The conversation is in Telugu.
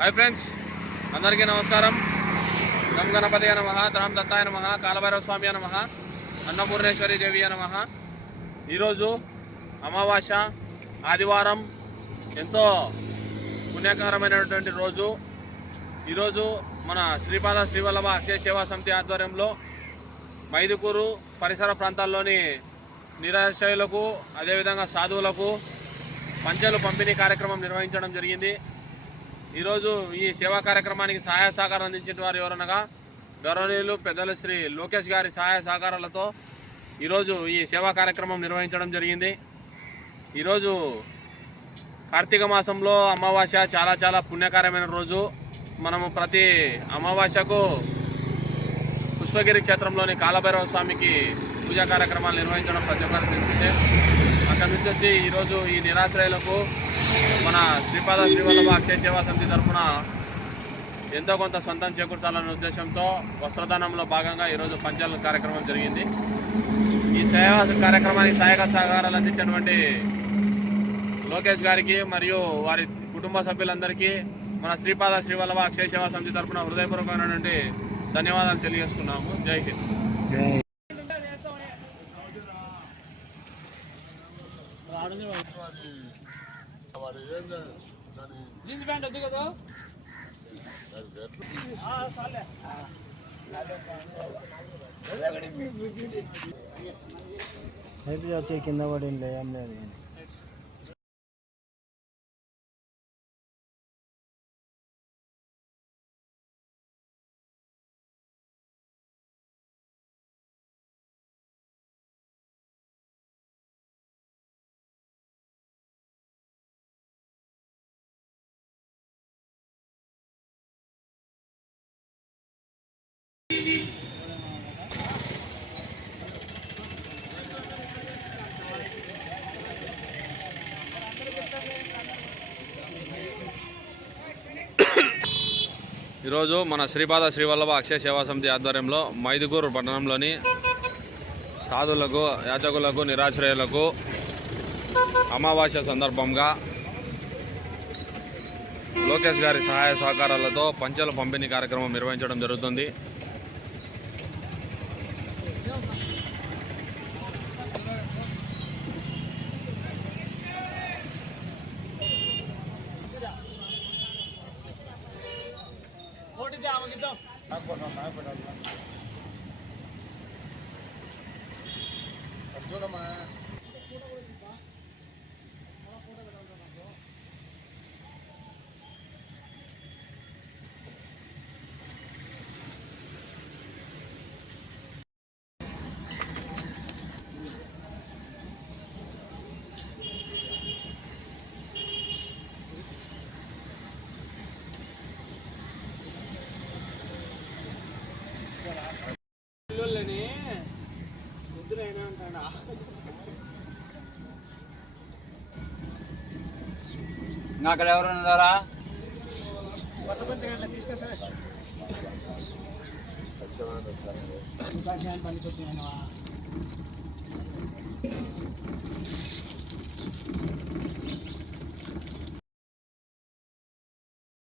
హాయ్ ఫ్రెండ్స్ అందరికీ నమస్కారం. గం గణపతి నమ ధనం దత్తాయ నమ కాలభైరవ స్వామి నమ అన్నపూర్ణేశ్వరి దేవి నమ. ఈరోజు అమావాస్య ఆదివారం ఎంతో పుణ్యకరమైనటువంటి రోజు. ఈరోజు మన శ్రీపాద శ్రీవల్లభ అక్షయ సేవా సమితి ఆధ్వర్యంలో మైదుకూరు పరిసర ప్రాంతాల్లోని నిరాశ్రయులకు అదేవిధంగా సాధువులకు పంచెలు పంపిణీ కార్యక్రమం నిర్వహించడం జరిగింది. ఈరోజు ఈ సేవా కార్యక్రమానికి సహాయ సహకారం అందించిన వారు ఎవరనగా గౌరవనీయులు పెద్దలు శ్రీ లోకేష్ గారి సహాయ సహకారాలతో ఈరోజు ఈ సేవా కార్యక్రమం నిర్వహించడం జరిగింది. ఈరోజు కార్తీక మాసంలో అమావాస్య చాలా చాలా పుణ్యకరమైన రోజు. మనము ప్రతి అమావాస్యకు పుష్పగిరి క్షేత్రంలోని కాలభైరవ స్వామికి పూజా కార్యక్రమాలు నిర్వహించడం ప్రతి ఒక్కరికి తెలిసిందే. అక్కడి నుంచి వచ్చి ఈరోజు ఈ నిరాశ్రయాలకు మన శ్రీపాద శ్రీవల్లభ అక్షయ సేవా సమితి తరఫున ఎంతో కొంత సొంతం చేకూర్చాలనే ఉద్దేశంతో వస్త్రదానంలో భాగంగా ఈరోజు పంచాల కార్యక్రమం జరిగింది. ఈ సేవా కార్యక్రమానికి సహాయక సహకారాలు అందించినటువంటి లోకేష్ గారికి మరియు వారి కుటుంబ సభ్యులందరికీ మన శ్రీపాద శ్రీవల్లభ అక్షయ సేవా సమితి తరఫున హృదయపూర్వకమైనటువంటి ధన్యవాదాలు తెలియజేసుకున్నాము. జై హింద్. జీన్స్ ప్యాంట్ వద్దు కదా? వచ్చి కింద పడింది ఏం లేదు. ఈరోజు మన శ్రీపాద శ్రీవల్లభ అక్షయ సేవా సమితి ఆధ్వర్యంలో మైదుగూరు పట్టణంలోని సాధులకు యాచకులకు నిరాశ్రయులకు అమావాస్య సందర్భంగా లోకేష్ గారి సహాయ సహకారాలతో పంచెల పంపిణీ కార్యక్రమం నిర్వహించడం జరుగుతుంది. நாகப்பட்டினம் అక్కడ ఎవరు ఉన్నారా